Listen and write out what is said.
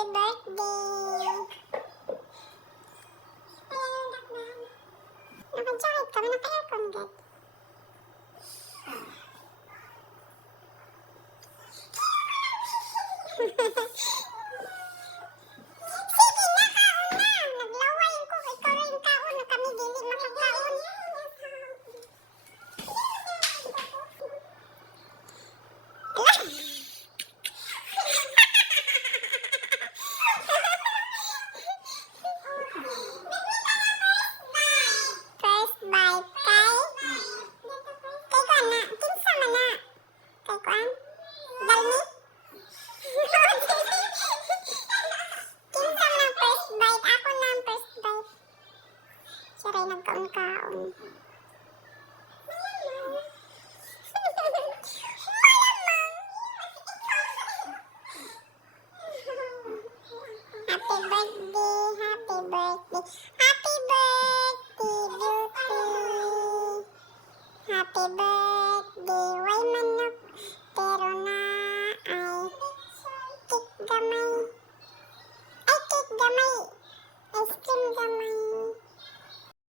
Happy birthday! Naka-jacket ka, naka-aircon ka. Sige na, kaon na! Naglawayan ko, ikaw rin kaon na kami dili makakaon. First bite kay kuan na, kinsa man na? Kay kuan? Dalmi? Kinsa man ang first bite? Ako na ang first bite. Siya rin nagkaon-kaon. Happy birthday, happy birthday, happy birthday, beauty. Happy birthday, way manok, pero na ay cake gamay. Ay, cake gamay, ice cream gamay.